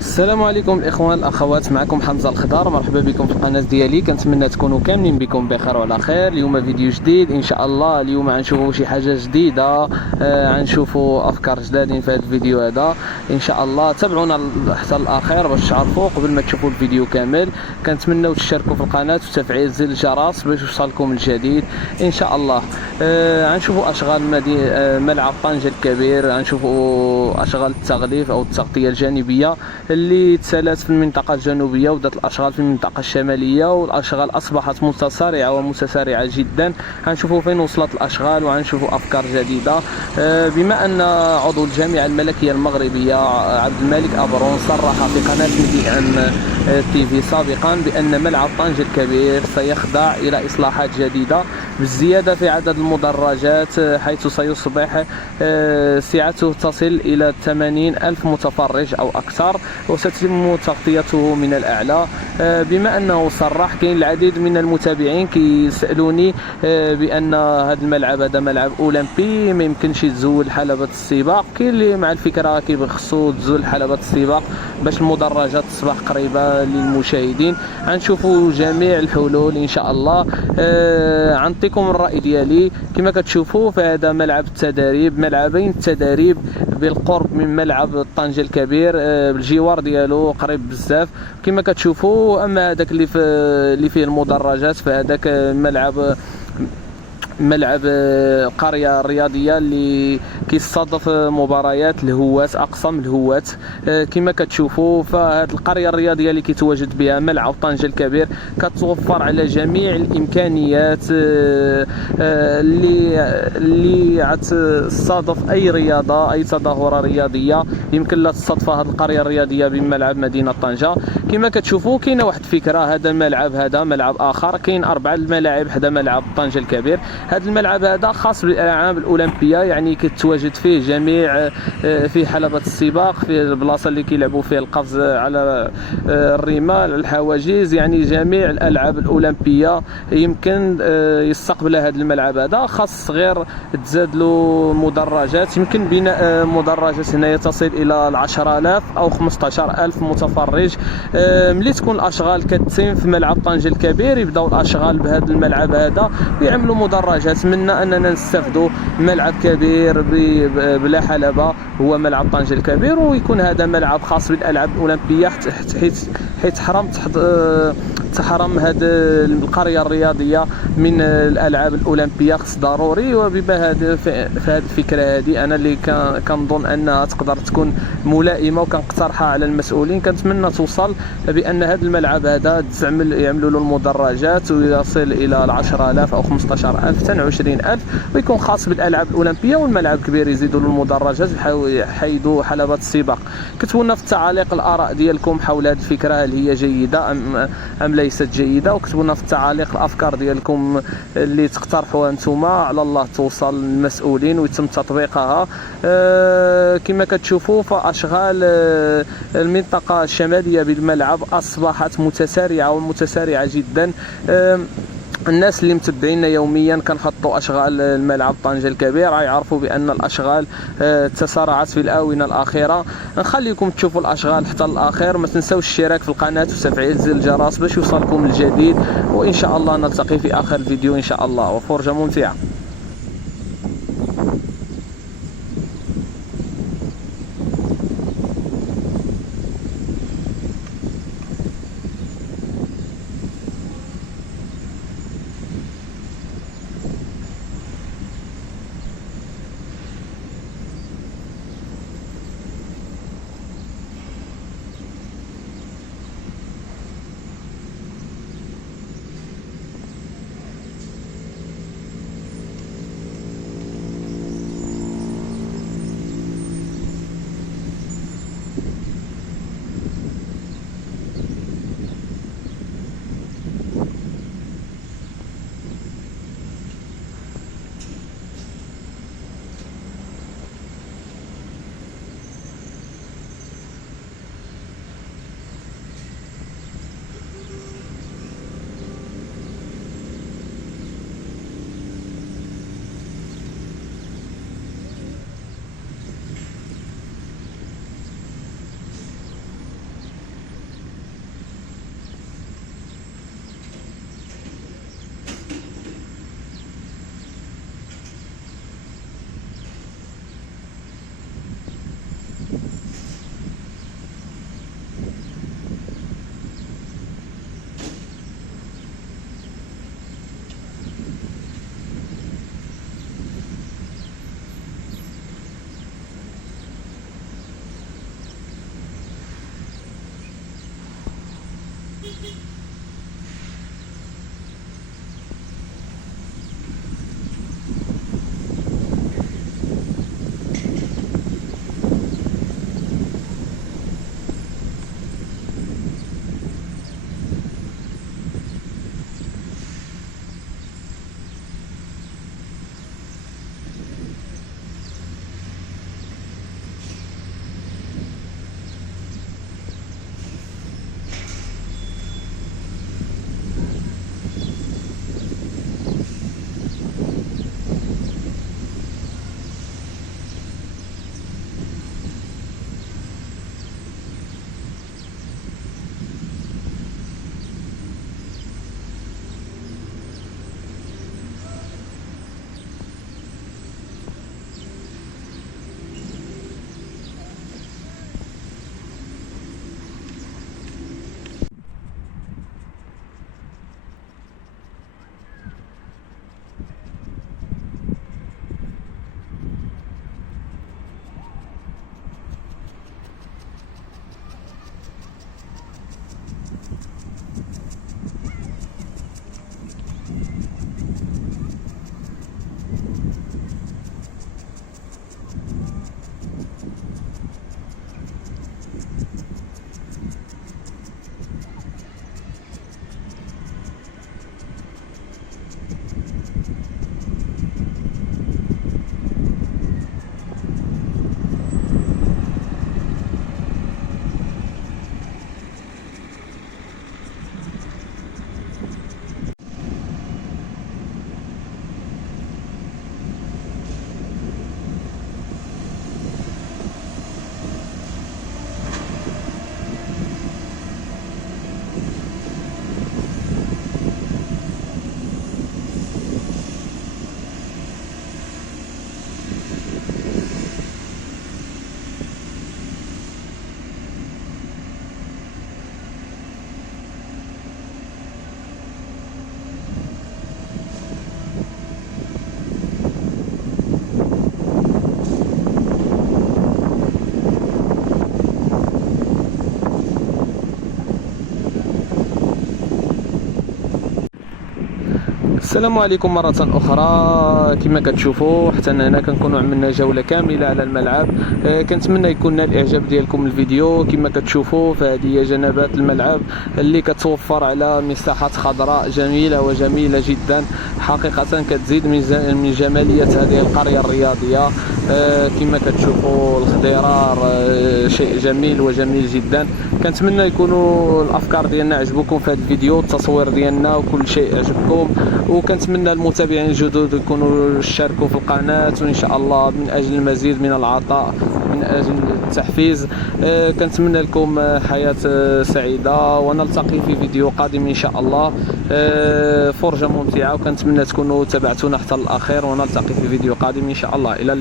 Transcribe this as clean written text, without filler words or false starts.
السلام عليكم الاخوان الاخوات، معكم حمزه الخضار. مرحبا بكم في القناه ديالي. كنتمنى تكونوا كاملين بكم بخير وعلى خير. اليوم فيديو جديد ان شاء الله. اليوم غنشوفوا شي حاجه جديده، غنشوفوا افكار جدادين في هذا الفيديو هذا ان شاء الله. تابعونا حتى الاخير باش تعرفوا قبل ما تشوفوا الفيديو كامل. كنتمنوا تشتركوا في القناه وتفعيل زر الجرس باش يوصلكم الجديد ان شاء الله. غنشوفوا اشغال ملعب طنجة الكبير، غنشوفوا اشغال التغليف او التغطيه الجانبيه اللي تسالات في المنطقة الجنوبية وبدات الأشغال في المنطقة الشمالية، والأشغال أصبحت متسارعة ومتسارعة جدا. غنشوفوا فين وصلت الأشغال وغنشوفوا أفكار جديدة. بما أن عضو الجامعة الملكية المغربية عبد الملك أبرون صرح في قناة ميدي أم تي في سابقا بأن ملعب طنجة الكبير سيخضع إلى إصلاحات جديدة بالزيادة في عدد المدرجات، حيث سيصبح سعته تصل إلى 80 ألف متفرج أو أكثر، وستتم تغطيته من الأعلى. بما أنه صرح، كاين العديد من المتابعين كيسألوني بأن هذا الملعب هذا ملعب أولمبي ما يمكنش تزول حلبة السباق. كاين اللي مع الفكرة كيبغي خصو تزول حلبة السباق باش المدرجات تصبح قريبة للمشاهدين. غنشوفوا جميع الحلول إن شاء الله. غنعطيكم الرأي ديالي. كما كتشوفوا فهذا ملعب التدريب، ملعبين التدريب بالقرب من ملعب طنجة الكبير، بالجوار ديالو قريب بزاف كما كتشوفوا. اما هذاك اللي فيه المدرجات فهذاك ملعب قرية رياضية اللي كيستضيف مباريات الهوات، أقسام الهوات. كما كتشوفوا فهاد القرية الرياضية اللي كيتواجد بها ملعب طنجة الكبير كتوفر على جميع الإمكانيات اللي غتستضيف أي رياضة، أي تظاهرة رياضية يمكن لها تستضيفها هاد القرية الرياضية بملعب مدينة طنجة. كما كتشوفوا كاينه واحد الفكرة، هذا الملعب هذا ملعب آخر، كاين 4 الملاعب حدا ملعب طنجة الكبير. هذا الملعب هذا خاص بالالعاب الاولمبيه، يعني كتواجد فيه جميع في حلبة السباق، في البلاصه اللي كيلعبوا فيه القفز على الرمال، الحواجز، يعني جميع الالعاب الاولمبيه يمكن يستقبلها هذا الملعب هذا. خاص غير تزاد له مدرجات، يمكن بناء مدرجات هنا تصل الى 10,000 او 15,000 متفرج. ملي تكون الاشغال كتتم في ملعب طنجة الكبير يبداو الاشغال بهذا الملعب هذا ويعملوا مدرجات. منا اننا نستافدوا ملعب كبير بلا حلبة هو ملعب طنجة الكبير، ويكون هذا ملعب خاص بالالعاب الاولمبيه، حيث تحرم هذه القريه الرياضيه من الالعاب الاولمبيه خص ضروري. وبما هذا في هذه الفكره هذه انا اللي كنظن انها تقدر تكون ملائمه وكنقترحها على المسؤولين. كنتمنى توصل بان هذا الملعب هذا يعملوا له المدرجات ويصل الى 10,000 او 15,000 حتى 20,000، ويكون خاص بالالعاب الاولمبيه. والملعب كبير يزيدوا له المدرجات يحيدوا حلبة السباق. كتبوا لنا في التعاليق الاراء ديالكم حول هذه الفكره، هل هي جيده ام ليست جيده، وكتبوا لنا في التعاليق الافكار ديالكم اللي تقترحوها نتوما، على الله توصل للمسؤولين ويتم تطبيقها. كما كتشوفوا فاشغال المنطقه الشماليه بالملعب اصبحت متسارعه ومتسارعه جدا. الناس اللي متبعينا يوميا كنحطوا اشغال الملعب طنجة الكبير يعرفوا بان الاشغال تسارعت في الاونه الاخيره. نخليكم تشوفوا الاشغال حتى الاخير. ما تنسوش الاشتراك في القناه وتفعيل زر الجرس باش يوصلكم الجديد، وان شاء الله نلتقي في اخر الفيديو ان شاء الله، وفرجه ممتعه. السلام عليكم مرة أخرى. كما كتشوفوا حتى هنا كنكونوا عملنا جولة كاملة على الملعب. كنتمنى يكون نال الإعجاب ديالكم الفيديو. كما كتشوفوا فهذه هي جنبات الملعب اللي كتوفر على مساحات خضراء جميلة وجميلة جدا، حقيقة كتزيد من جمالية هذه القرية الرياضية. كما كتشوفوا الخضرار شيء جميل وجميل جدا. كنتمنى يكونوا الافكار ديالنا عجبوكم في هذا الفيديو، التصوير ديالنا وكل شيء عجبكم، وكنتمنى المتابعين الجدد يكونوا شاركوا في القناه، وان شاء الله من اجل المزيد من العطاء، من اجل التحفيز. كنتمنى لكم حياه سعيده، ونلتقي في فيديو قادم ان شاء الله. فرجه ممتعه، وكنتمنى تكونوا تابعتونا حتى الاخير، ونلتقي في فيديو قادم ان شاء الله. الى